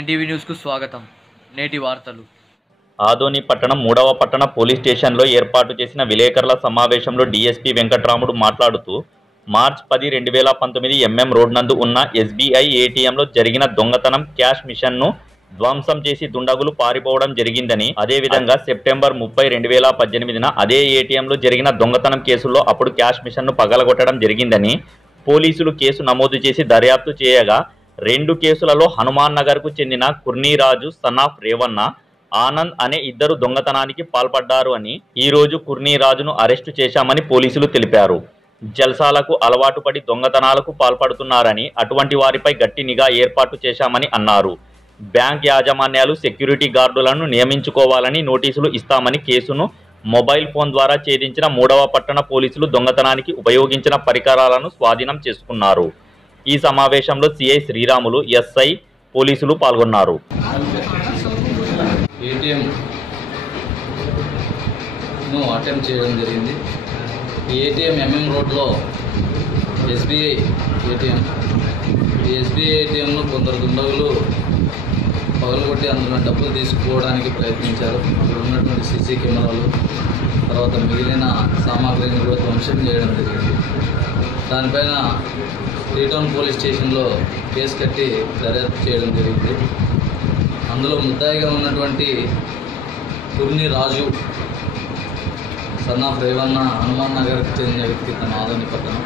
9 న్యూస్కు స్వాగతం. నేటి వార్తలు. ఆదోని పట్టణం 3వ పట్టణ పోలీస్ స్టేషన్లో ఏర్పాటు చేసిన విలేకరుల సమావేశంలో డీఎస్పీ వెంకట్రాముడు మాట్లాడుతూ మార్చి 10, 2019 ఎంఎం రోడ్ నందు ఉన్న ఎస్బీఐ ఏటీఎంలో జరిగిన దొంగతనం క్యాష్ మిషన్ను ధ్వంసం చేసి దుండగులు పారిపోవడం జరిగిందని, అదేవిధంగా సెప్టెంబర్ 30, 2018న అదే ఏటీఎంలో జరిగిన దొంగతనం కేసుల్లో అప్పుడు క్యాష్ మిషన్ను పగలగొట్టడం జరిగిందని, పోలీసులు కేసు నమోదు చేసి దర్యాప్తు చేయగా 2 కేసులలో హనుమాన్ నగర్కు చెందిన కుర్నీరాజు సన్నాఫ్ రేవన్న, ఆనంద్ అనే ఇద్దరు దొంగతనానికి పాల్పడ్డారు అని, ఈ రోజు కుర్నీరాజును అరెస్టు చేశామని పోలీసులు తెలిపారు. జల్సాలకు అలవాటు పడి దొంగతనాలకు పాల్పడుతున్నారని, అటువంటి వారిపై గట్టి నిఘా ఏర్పాటు చేశామని అన్నారు. బ్యాంక్ యాజమాన్యాలు సెక్యూరిటీ గార్డులను నియమించుకోవాలని నోటీసులు ఇస్తామని, కేసును మొబైల్ ఫోన్ ద్వారా ఛేదించిన 3వ పట్టణ పోలీసులు దొంగతనానికి ఉపయోగించిన పరికరాలను స్వాధీనం చేసుకున్నారు. ఈ సమావేశంలో సిఐ శ్రీరాములు, ఎస్ఐ, పోలీసులు పాల్గొన్నారు. ఏటీఎంను అటెంప్ట్ చేయడం జరిగింది. ఈ ఏటీఎం ఎంఎం రోడ్లో ఎస్బీఐ ఏటీఎం. ఈ ఎస్బీఐ ఏటీఎంను కొందరు దుండగులు పగలగొట్టి అందులో డబ్బులు తీసుకోవడానికి ప్రయత్నించారు. అక్కడ ఉన్నటువంటి సీసీ కెమెరాలు, తర్వాత మిగిలిన సామాగ్రిని కూడా ధ్వంసం చేయడం జరిగింది. దానిపైన టీటౌన్ పోలీస్ స్టేషన్లో కేసు కట్టి దర్యాప్తు చేయడం జరిగింది. అందులో ముద్దాయిగా ఉన్నటువంటి కుర్నీరాజు సన్నాఫ్ రేవన్న హనుమాన్ నగర్కి చెందిన వ్యక్తి, తన ఆదోని పట్టణం.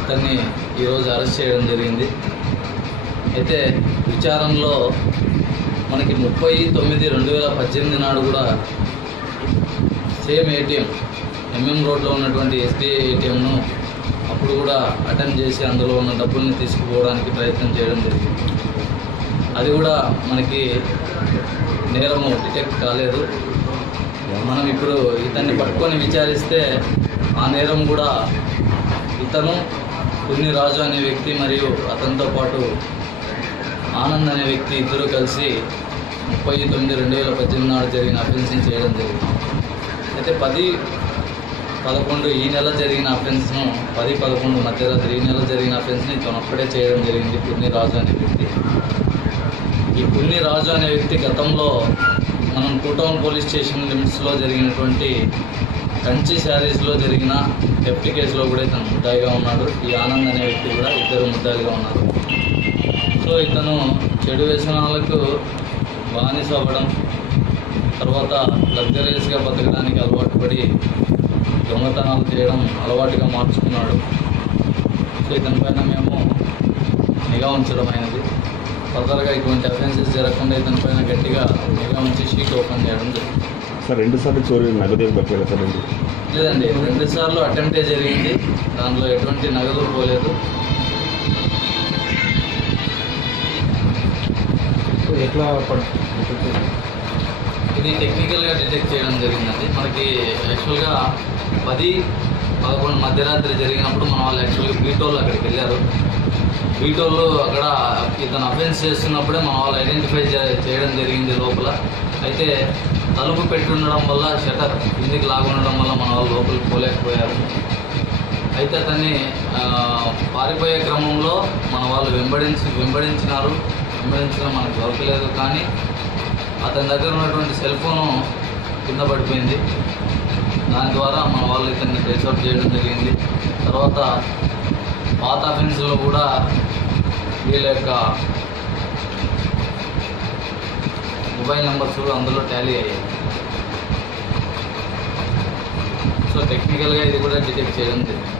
ఇతన్ని ఈరోజు అరెస్ట్ చేయడం జరిగింది. అయితే విచారణలో మనకి 30/9/2018 నాడు కూడా సేమ్ ఏటీఎం ఎంఎం రోడ్లో ఉన్నటువంటి ఎస్బీఐ ఏటీఎంను అప్పుడు కూడా అటెంప్ట్ చేసి అందులో ఉన్న డబ్బుల్ని తీసుకుపోవడానికి ప్రయత్నం చేయడం జరిగింది. అది కూడా మనకి నేరము డిటెక్ట్ కాలేదు. మనం ఇప్పుడు ఇతన్ని పట్టుకొని విచారిస్తే ఆ నేరం కూడా ఇతను కుర్నీరాజు అనే వ్యక్తి మరియు అతనితో పాటు ఆనంద్ అనే వ్యక్తి ఇద్దరు కలిసి 30/9/2018 నాడు జరిగిన అఫెన్స్ని చేయడం జరిగింది. అయితే 10/11 ఈ నెల జరిగిన అఫెన్స్ను 10-11 మధ్యరాత్రి ఈ నెల జరిగిన అఫెన్స్ని ఇతను ఒక్కడే చేయడం జరిగింది, కుర్నీరాజు అనే వ్యక్తి. ఈ కుర్నీరాజు అనే వ్యక్తి గతంలో మనం టౌన్ పోలీస్ స్టేషన్ లిమిట్స్లో జరిగినటువంటి కంచి శారీస్లో జరిగిన డెప్ట్ కేసులో కూడా ఇతను ముద్దాయిగా ఉన్నాడు. ఈ ఆనంద్ అనే వ్యక్తి కూడా ఇద్దరు ముద్దాయిగా ఉన్నారు. సో ఇతను చెడు వ్యసనాలకు బానిస అవ్వడం, తర్వాత లగ్జరీస్గా బతకడానికి అలవాటు పడి దొంగతనాలు చేయడం అలవాటుగా మార్చుకున్నాడు. సో ఇతని పైన మేము నిఘా ఉంచడం అయినది. ఫర్దర్గా ఇటువంటి అఫెన్సెస్ జరగకుండా ఇతని పైన గట్టిగా నిఘా ఉంచి షీట్ ఓపెన్ చేయడం జరిగింది. సార్ 2 సార్లు చోరీ నగదు లేదండి, 2 సార్లు అటెంప్టే జరిగింది. దానిలో ఎటువంటి నగదు పోలేదు. ఎట్లా ఇది టెక్నికల్గా డిటెక్ట్ చేయడం జరిగిందండి. మనకి యాక్చువల్గా 10-11 మధ్యరాత్రి జరిగినప్పుడు మన వాళ్ళు యాక్చువల్గా బీటోళ్ళు అక్కడికి వెళ్ళారు. బీటోళ్ళు అక్కడ ఇతను అఫెన్స్ చేస్తున్నప్పుడే మన వాళ్ళు ఐడెంటిఫై చేయడం జరిగింది లోపల. అయితే తలుపు పెట్టుండడం వల్ల, షటర్ కిందికి లాగుండడం వల్ల మన వాళ్ళు లోపలికి పోలేకపోయారు. అయితే అతన్ని పారిపోయే క్రమంలో మన వాళ్ళు వెంబడించినారు. వెంబడించడం మనకు దొరకలేదు. కానీ అతని దగ్గర ఉన్నటువంటి సెల్ ఫోను కింద పడిపోయింది. దాని ద్వారా మన వాళ్ళు ఇతన్ని ట్రేస్అవుట్ చేయడం జరిగింది. తర్వాత పాత అఫెన్స్లో కూడా వీళ్ళ యొక్క మొబైల్ నెంబర్స్ అందులో టాలీ అయ్యాయి. సో టెక్నికల్గా ఇది కూడా డిటెక్ట్ చేయడం జరిగింది.